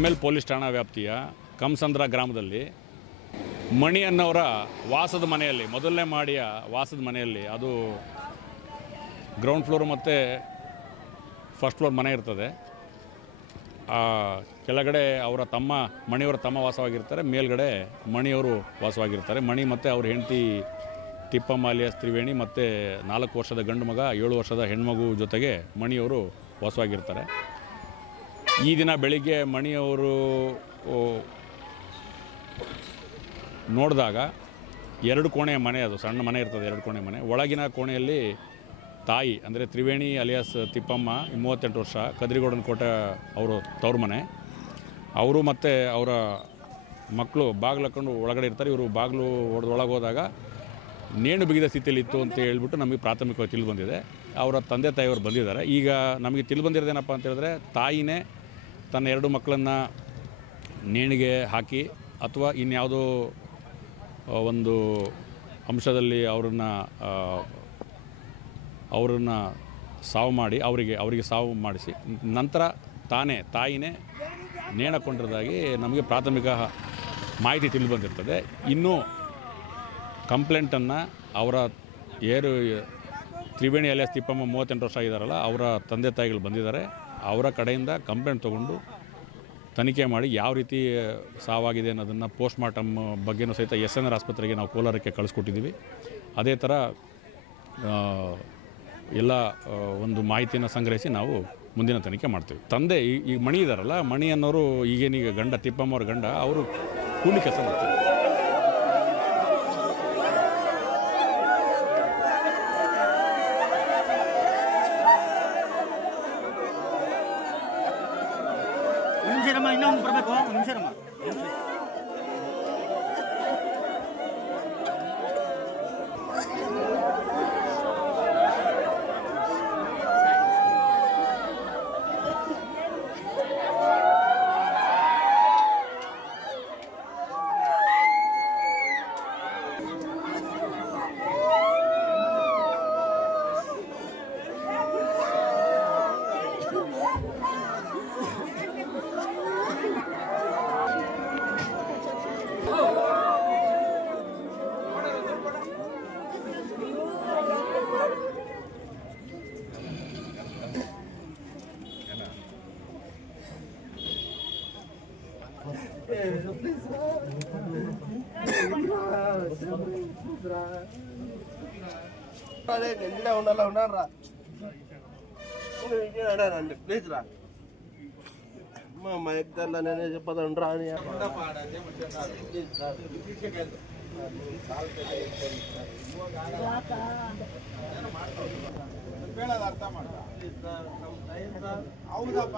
ML police ಠಾಣಾ ವ್ಯಾಪ್ತಿಯ ಕಮಸಂದ್ರ ಗ್ರಾಮದಲ್ಲಿ ಮಣಿ ಅನ್ನೋರ ವಾಸದ ಮನೆಯಲ್ಲಿ, ಮೊದಲನೇ ಮಾಡಿಯ ವಾಸದ ಮನೆಯಲ್ಲಿ, ಅದು ಗ್ರೌಂಡ್ ಫ್ಲೋರ್ ಮತ್ತು ಫಸ್ಟ್ ಫ್ಲೋರ್ ಮನೆ ಇರ್ತದೆ. ಕೆಳಗಡೆ ಅವರ ತಮ್ಮ, ಮಣಿಯವರ ತಮ್ಮ ವಾಸವಾಗಿರ್ತಾರೆ, ಮೇಲ್ಗಡೆ ಮಣಿಯವರು ವಾಸವಾಗಿರ್ತಾರೆ. ಮಣಿ ಮತ್ತು ಅವ್ರ ಹೆಂಡತಿ ತಿಪ್ಪಮ್ಮ ಅಲಿಯಾಸ್ ತ್ರಿವೇಣಿ ಮತ್ತು 4 ವರ್ಷದ ಗಂಡು ಮಗ, 7 ವರ್ಷದ ಹೆಣ್ಮಗು ಜೊತೆಗೆ ಮಣಿಯವರು ವಾಸವಾಗಿರ್ತಾರೆ. ಈ ದಿನ ಬೆಳಿಗ್ಗೆ ಮಣಿಯವರು ನೋಡಿದಾಗ 2 ಕೋಣೆಯ ಮನೆ, ಅದು ಸಣ್ಣ ಮನೆ ಇರ್ತದೆ, 2 ಕೋಣೆ ಮನೆ. ಒಳಗಿನ ಕೋಣೆಯಲ್ಲಿ ತಾಯಿ ಅಂದರೆ ತ್ರಿವೇಣಿ ಅಲಿಯಾಸ್ ತಿಪ್ಪಮ್ಮ, 38 ವರ್ಷ, ಕದ್ರಿಗೌಡನ ಕೋಟೆ ಅವರು ತವ್ರ ಮನೆ. ಅವರು ಮತ್ತು ಅವರ ಮಕ್ಕಳು ಬಾಗಿಲು ಹಾಕ್ಕೊಂಡು ಒಳಗಡೆ ಇರ್ತಾರೆ. ಇವರು ಬಾಗಿಲು ಒಳಗೆ ಹೋದಾಗ ನೇಣು ಬಿಗಿದ ಸ್ಥಿತಿಯಲ್ಲಿ ಇತ್ತು ಅಂತ ಹೇಳ್ಬಿಟ್ಟು ನಮಗೆ ಪ್ರಾಥಮಿಕವಾಗಿ ತಿಳಿದು ಬಂದಿದೆ. ಅವರ ತಂದೆ ತಾಯಿಯವರು ಬಂದಿದ್ದಾರೆ. ಈಗ ನಮಗೆ ತಿಳಿದು ಬಂದಿರೋದೇನಪ್ಪ ಅಂತ ಹೇಳಿದ್ರೆ, ತಾಯಿನೇ ತನ್ನ 2 ಮಕ್ಕಳನ್ನು ನೇಣಿಗೆ ಹಾಕಿ ಅಥವಾ ಇನ್ಯಾವುದೋ ಒಂದು ಅಂಶದಲ್ಲಿ ಅವರನ್ನು ಸಾವು ಮಾಡಿ ಅವರಿಗೆ ಸಾವು ಮಾಡಿಸಿ ನಂತರ ತಾಯಿನೇ ನೇಣಕೊಂಡಿರೋದಾಗಿ ನಮಗೆ ಪ್ರಾಥಮಿಕ ಮಾಹಿತಿ ತಿಳಿದು ಬಂದಿರ್ತದೆ. ಇನ್ನೂ ಕಂಪ್ಲೇಂಟನ್ನು ಅವರ ತ್ರಿವೇಣಿ ಅಲಿಯಾಸ್ ತಿಪ್ಪಮ್ಮ 38 ವರ್ಷ ಆಗಿದ್ದಾರಲ್ಲ, ಅವರ ತಂದೆ ತಾಯಿಗಳು ಬಂದಿದ್ದಾರೆ. ಅವರ ಕಡೆಯಿಂದ ಕಂಪ್ಲೇಂಟ್ ತೊಗೊಂಡು ತನಿಖೆ ಮಾಡಿ ಯಾವ ರೀತಿ ಸಾವಾಗಿದೆ ಅನ್ನೋದನ್ನು ಪೋಸ್ಟ್ ಮಾರ್ಟಮ್ ಬಗ್ಗೆನೂ ಸಹಿತ SNR ಆಸ್ಪತ್ರೆಗೆ ನಾವು ಕೋಲಾರಕ್ಕೆ ಕಳಿಸ್ಕೊಟ್ಟಿದ್ದೀವಿ. ಅದೇ ಥರ ಎಲ್ಲ ಒಂದು ಮಾಹಿತಿಯನ್ನು ಸಂಗ್ರಹಿಸಿ ನಾವು ಮುಂದಿನ ತನಿಖೆ ಮಾಡ್ತೀವಿ. ತಂದೆ ಈ ಮಣಿ ಇದ್ದಾರಲ್ಲ, ಮಣಿ ಅನ್ನೋರು ಈಗೇನೀಗ ಗಂಡ, ತಿಪ್ಪಮ್ಮ ಅವ್ರ ಗಂಡ, ಅವರು ಕೂಲಿ ಕೆಲಸ ಮಾಡ್ತಾರೆ. ಇನ್ನೊಂದು ಬರಬೇಕು, ನಿಮಿಷರಮ್ಮ. ఉండరా ప్లీజ్ రా మా ఎగ్దల్లా నేనే చెప్పదండి రా అని ಅರ್ಥ ಮಾಡ್ದ ಹೌದಪ್ಪ